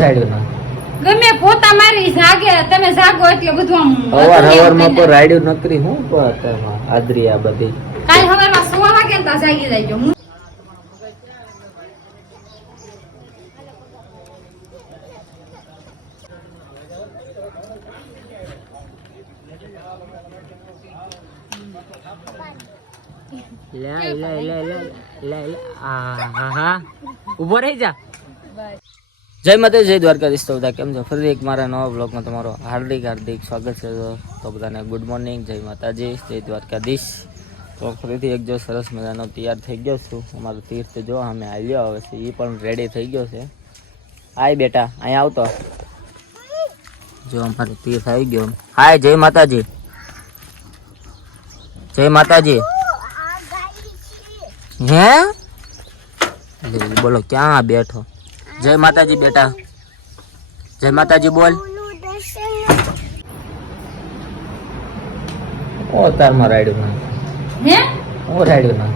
ગમે પોતા મારી જાગે તમે જાગો એટલે બધું હવાર હવારમાં તો રાડ્યું નકરી હું તો આદરી આ બધી કાલ હવારમાં 6 વાગે તા જાગી જાયજો હું ઉભો રહી જા. જય માતા જય દ્વારકાધીશ. તો બધા કેમ છો? ફરી એક મારા નવા બ્લોગમાં તમારો હાર્દિક સ્વાગત છે. તો બધાને ગુડ મોર્નિંગ, જય માતાજી, જય દ્વારકાધીશ. તો ફરીથી એક જો સરસ મજાનો તૈયાર થઈ ગયો છું. અમારો તીર્થ જો અમે આવ્યો હવે છે, એ પણ રેડી થઈ ગયો છે. હાય બેટા, અહીંયા આવતો જો અમારો તીર્થ આવી ગયો. હાય, જય માતાજી, જય માતાજી. હે બોલો ક્યાં બેઠો? જય માતાજી બેટા, જય માતાજી બોલ. ઓ તાર માં રાડ્યું હે ઓ રાડ્યું ના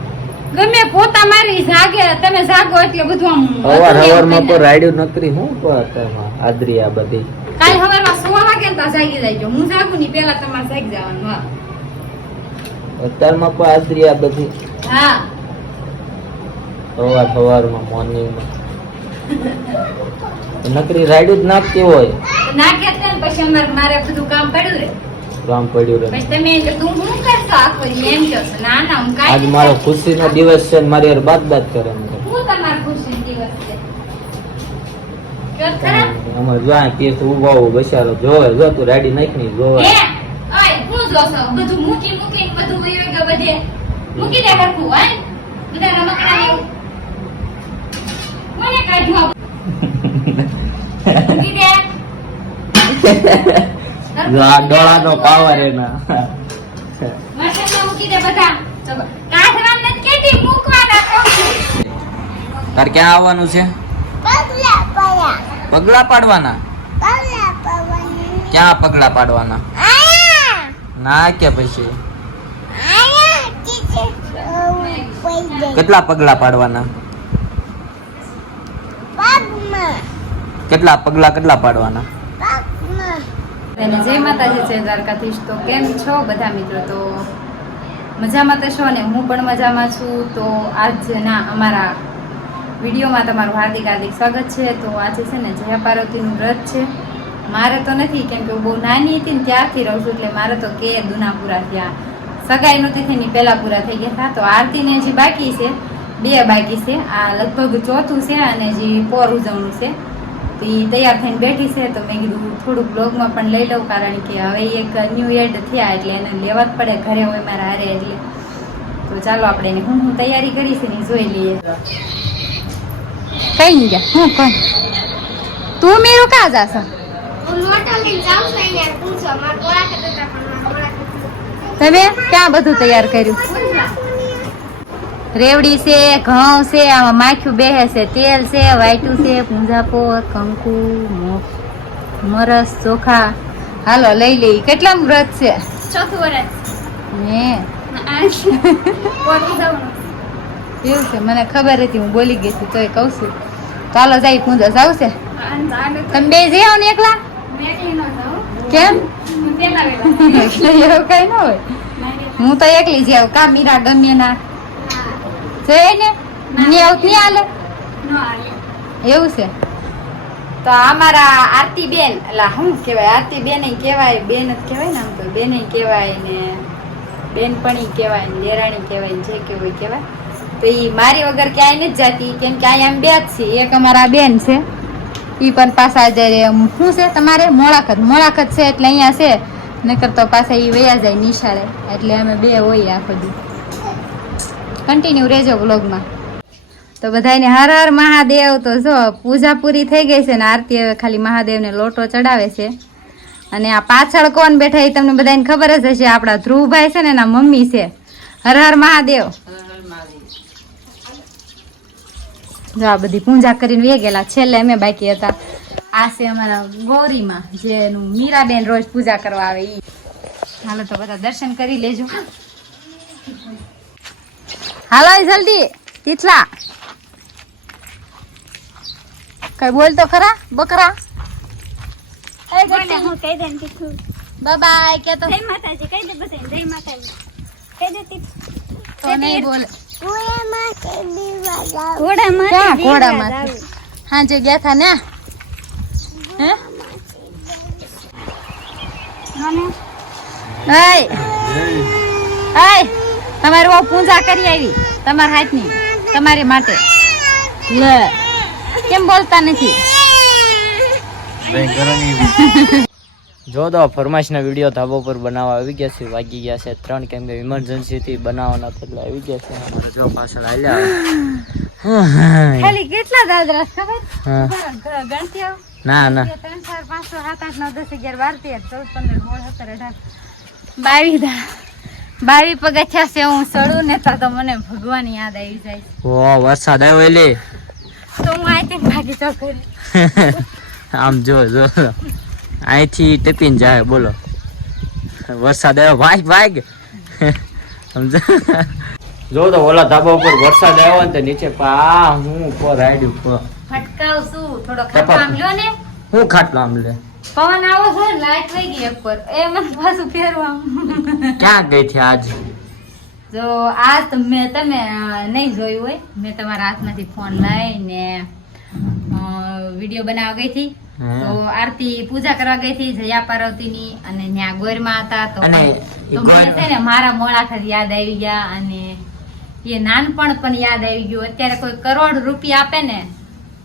ગમે પોતા મારી જાગે તમે જાગો એટલે બધું હવાર હવારમાં તો રાડ્યું નકરી હું તો અત્યારમાં આદરી આ બધી કાલ હવારમાં 6 વાગે તા જાગી જાયજો હું જાગું ની પહેલા તમારે જાગી જવાનું. હા અત્યારમાં પણ આદરી આ બધી. હા સવારમાં મોર્નિંગમાં નકરી રાડ્યું જ નાખતી હોય નાખે છે ને પછી મારે બધું કામ પડ્યું રે પછી તમે તું હું કરશો આખો એમ કહો છો? ના ના હું કાઈ આજ મારો ખુશીનો દિવસ છે ને મારી યાર બાત કરે હું તમારો ખુશીનો દિવસ છે કયો ખરા અમાર જોઈ તીર્થ ઉભાવો બસારો જોવે જો તું રાડી નાખની જોવે હે ઓય હું જોસો બધું મૂકી બધું વયો ગયો બધે મૂકી દે હરખું હોય બધા રમકડા કોને કાઢ્યું મૂકી દે ડોળાનો પાવર એના મરસમાં મૂકી દે બધા કાઢવા નથી કેતી મૂકવાના કહું છું. તાર ક્યાં આવવાનું છે? પગલા પાડવાના. ક્યાં પગલા પાડવાના? ના કે પછી કેટલા પગલા પાડવાના? કેટલા પાડવાના? જય માતાજી, જય દ્વારકાધીશ. તો કેમ છો બધા મિત્રો? તો મજામાં તો છો ને? હું પણ મજામાં છું. તો આજના અમારા વિડીયોમાં તમારું હાર્દિક સ્વાગત છે. તો આજે છે ને જયા પાર્વતીનું વ્રત છે. મારે તો નથી, કેમ કે હું બહુ નાની હતી ને ત્યારથી રહું છું, એટલે મારે તો કે દુના પૂરા થયા. સગાઈ નહોતી થઈ પહેલા પૂરા થઈ ગયા હતા. તો આરતીને હજી બાકી છે, 2 બાકી છે. આ લગભગ 4થું છે અને હજી પોર ઉજવણું છે. તો એ તૈયાર થઈને બેઠી છે. તો મેં કીધું થોડુંક બ્લોગમાં પણ લઈ લઉં, કારણ કે હવે એક ન્યૂ એડ થયા એટલે એને લેવા જ પડે, ઘરે હોય મારા હારે એટલે. તો ચાલો આપણે એને હું તૈયારી કરી છે ને જોઈ લઈએ. કઈ ગયા હું કોણ તું મેરું કા જાસ? તમે ક્યાં બધું તૈયાર કર્યું? રેવડી છે, ઘઉં છે, આમાં માખ્યું બેહે છે, તેલ છે, વાયટું છે, પૂંજાપો, કંકુ, મરસ, ચોખા. હાલો લઈ લઈ. કેટલા વ્રત છે? 4થું વ્રત. એવું છે? મને ખબર હતી, હું બોલી ગઈ હતી તોય કહું છું. ચાલો જાય પૂંજા જાવ છે. તમે બે જઈ આવો ને એકલા? કેમ? એવું કઈ ના હોય. હું તો એકલી જ આવું. કા મીરા ગમે ના ને નહીં હાલે એવું છે? તો અમારા આરતી બેન, એટલે શું કેવાય, આરતી બેન કેવાય, બેન જ કેવાય ને, આમ તો બેન કેવાય ને બેનપણી કેવાય ને દેરાણી કેવાય ને જે કેવાય કેવાય. તો ઈ મારી વગર ક્યાંય નથી જાતી, કેમ કે અહીંયા બે જ છે. એક અમારા બેન છે, ઈ પણ પાછા જાય શું છે તમારે મોળાખત છે એટલે અહીંયા છે, નકર તો પાછા ઈ વયા જાય નિશાળે, એટલે અમે બે હોઈએ આખો દી. કન્ટિન્યુ રહેજો વ્લોગમાં. તો બધાને હર હર મહાદેવ. તો જો પૂજા પૂરી થઈ ગઈ છે ને આરતી હવે ખાલી મહાદેવને લોટો ચડાવે છે. અને આ પાછળ કોણ બેઠા એ તમને બધાને ખબર જ હશે, આપણા ધ્રુવભાઈ છે ને એના મમ્મી છે. હર હર મહાદેવ. જો આ બધી પૂજા કરીને વે ગયેલા, છેલ્લે અમે બાકી હતા. આ છે અમારા ગૌરીમાં, જેનું મીરાબેન રોજ પૂજા કરવા આવે ઈ. હાલો તો બધા દર્શન કરી લેજો. હાલો જલ્દી તીથલા કઈ બોલ તો ખરા બકરા. કોઈને હું કહી દે ને કીધું બાય બાય કે તો જય માતાજી કહી દે બધાને જય માતાજી કહી દે તી તો નહીં બોલે. ઘોડામાં ક્યાં ઘોડામાં હાંજે ગયા થા ને હે તમારી બહુ પૂજા કરી આવી તમારા હાથની તમારી માટે લે કેમ બોલતા નથી. જો તો ફરમાઈશના વિડીયો ધાબા પર બનાવવા આવી ગયા છે. વાગી ગયા છે 3 કેમ કે ઇમરજન્સીથી બનાવવાના હતા એટલે આવી ગયા છે. અમારે જો પાછળ હાલ્યા ખાલી કેટલા દાદરા ખબર હા ગણતી આવ ના ના 3 4 5 6 7 8 9 10 11 12 13 14 15 16 17 18 22 પગથિયા છે હું ચડું ને તો મને ભગવાન યાદ આવી જાય. ઓ વરસાદ આવ્યો એટલે તો હું આઈથી ભાગી ચોકરી આમ જો જો અહીંથી ટેપીને જાય બોલો વરસાદ આવ્યો ભાગ ભાગ સમજો જો તો ઓલા ધાબા ઉપર વરસાદ આવ્યો ને તો નીચે પા હું ઉપર આડ્યું ફટકાવ શું થોડો ખાટલામ લ્યો ને હું ખાટલો આમ લે પવન આવો છે ને લાઈટ વહી ગઈ ઉપર એ મને પાછું ફેરવા ક્યાં ગઈ છે આજ જો આ તમે નહીં જોયું હોય મેં તમારા હાથમાંથી ફોન લઈને વિડીયો બનાવવા ગઈ હતી તો આરતી પૂજા કરવા ગઈ હતી જયા પાર્વતીની અને ત્યાં ગોરમાં હતા તો મને છે ને મારા મોળાખત યાદ આવી ગયા અને એ નાનપણ પણ યાદ આવી ગયું. અત્યારે કોઈ કરોડ રૂપિયા આપે ને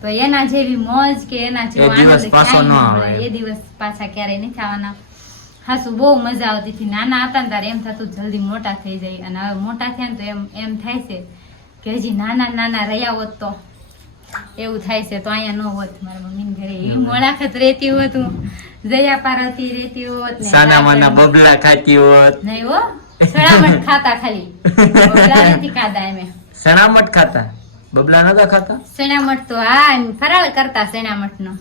તો એના જેવી મોજ કે એના જેવો આનંદ ક્યાંય ન મળે. એ દિવસ પાછા ક્યારેય નહીં થવાના. હાસુ બહુ મજા આવતી હતી. નાના હતા ને તારે એમ થતું જલ્દી મોટા થઈ જાય અને હવે મોટા થયા ને તો એમ થાય છે કે હજી નાના રહ્યા હોત તો એવું થાય છે તો અહીંયા ન હોત મારા મમ્મી ઘરે એવી મોળાખત રહેતી હોત હું જયા પાર્વતી રહેતી હોત ને સાનામાના બબલા ખાતી હોત નહીં હો સણામઠ ખાતા ખાલી બબલા નથી ખાતા એમે સણામઠ ખાતા બબલા નતા ખાતા સણામઠ તો હા એમ ફરાળ કરતા સણામઠ નો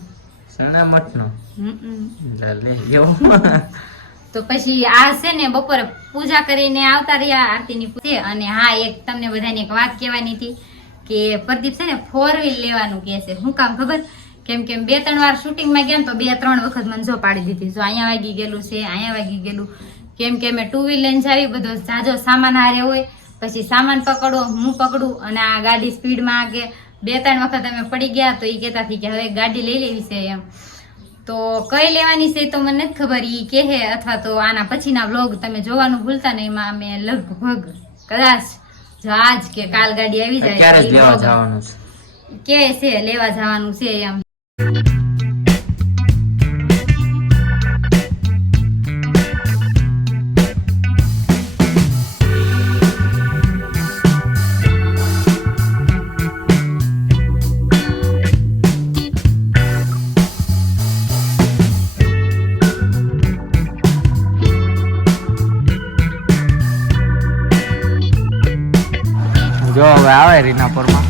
તો પછી આ છે ને બપોરે પૂજા કરીને આવતા રહ્યા આરતીની પૂજા અને હા એક તમને બધાને એક વાત કહેવાની હતી કે પ્રદીપ છે ને 4 વ્હીલ લેવાનું કે છે. શું કામ ખબર કેમ 2-3 વાર શૂટિંગમાં ગયા તો 2-3 વખત મને જો પાડી દીધી. જો અહીંયા વાગી ગયેલું છે અહીંયા વાગી ગયેલું કેમ કે મેં 2 વ્હીલ લઈને જાવી બધો જાજો સામાન હારે હોય પછી સામાન પકડો હું પકડું અને આ ગાડી સ્પીડમાં કે 2-3 વખત અમે પડી ગયા તો એ કહેતા હતી કે હવે ગાડી લઈ લેવી છે એમ. તો કઈ લેવાની છે તો મને નથી ખબર ઈ કે અથવા તો આના પછીના વ્લોગ તમે જોવાનું ભૂલતા નહીં. એમાં અમે લગભગ કદાચ જો આજ કે કાલ ગાડી આવી જાય કે છે લેવા જવાનું છે એમ. જો હવે આવે રીનાપુરમાં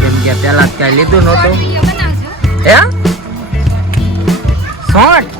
કેમ કે પેલા કઈ લીધું નહોતું હે શોર્ટ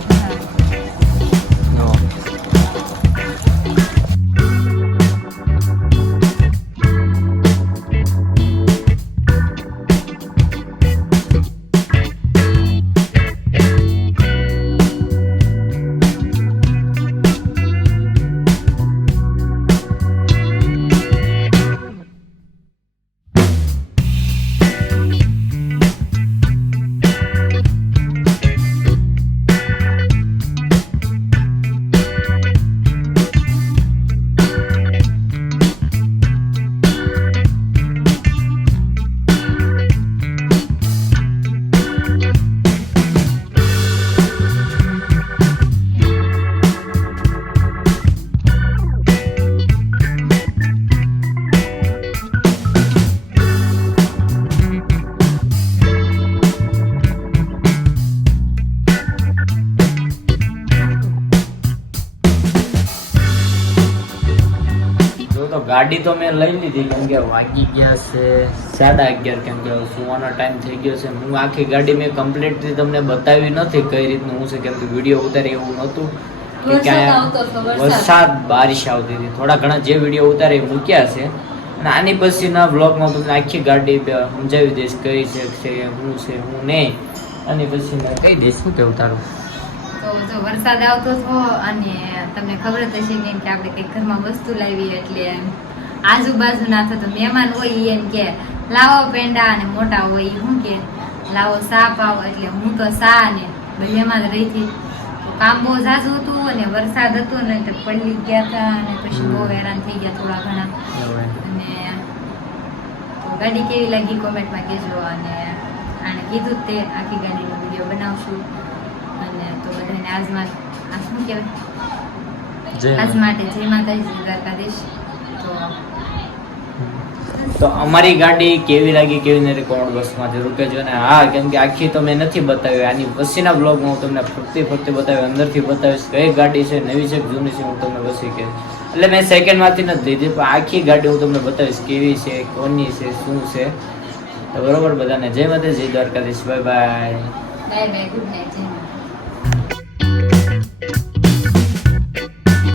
ગાડી તો મેં લઈ લીધી કેમ કે વાગી ગયા છે 11:30 કેમ કે સુવાનો ટાઈમ થઈ ગયો છે. હું આખી ગાડી મેં કમ્પ્લીટલી તમને બતાવી નથી કઈ રીતનું હું છે કેમ કે વિડીયો ઉતારે એવું નહોતું કે ક્યાંય વરસાદ બારિશ આવતી હતી. થોડા ઘણા જે વિડીયો ઉતારે એ મૂક્યા છે અને આની પછીના બ્લોગમાં તમને આખી ગાડી સમજાવી દઈશ કઈ છે હું નહીં અને પછી મેં કહી દઈશ શું કેવું તારું. તો જો વરસાદ આવતો હતો અને તમને ખબર જ હશે કેમ કે આપણે કંઈક ઘરમાં વસ્તુ લાવી એટલે આજુબાજુના તો મહેમાન હોય ઈ એમ કે લાવો પેંડા અને મોટા હોય ઈ શું કે લાવો સા પાવો એટલે હું તો સા ને બંનેમાં જ રહી હતી. તો કામ બહુ ઝાઝું હતું અને વરસાદ હતો ને એટલે પડી ગયા હતા અને પછી બહુ હેરાન થઈ ગયા થોડા ઘણા. અને તો ગાડી કેવી લાગી કોમેન્ટમાં કહેજો અને આને કીધું જ તે આખી ગાડીનો વિડીયો બનાવશું અને તો બધાને આજમાં આ શું કહેવાય આજ માટે જય માતાજી દ્વારકાધીશ. તો અમારી ગાડી કેવી લાગી કેવી નથી કોમેન્ટ બોક્સમાં જરૂર કહેજો. ને હા કેમ કે આખી તો મેં નથી બતાવી, આની પછીના બ્લોગમાં હું તમને ફરતી બતાવી અંદરથી બતાવીશ કઈ ગાડી છે, નવી છે જૂની છે હું તમને પછી કહીશ. એટલે મેં સેકન્ડમાંથી નથી લીધી પણ આખી ગાડી હું તમને બતાવીશ કેવી છે, કોની છે, શું છે. તો બરોબર બધાને જય માતાજી જય Dwarkadhish. Bye bye. Bye bye, good night.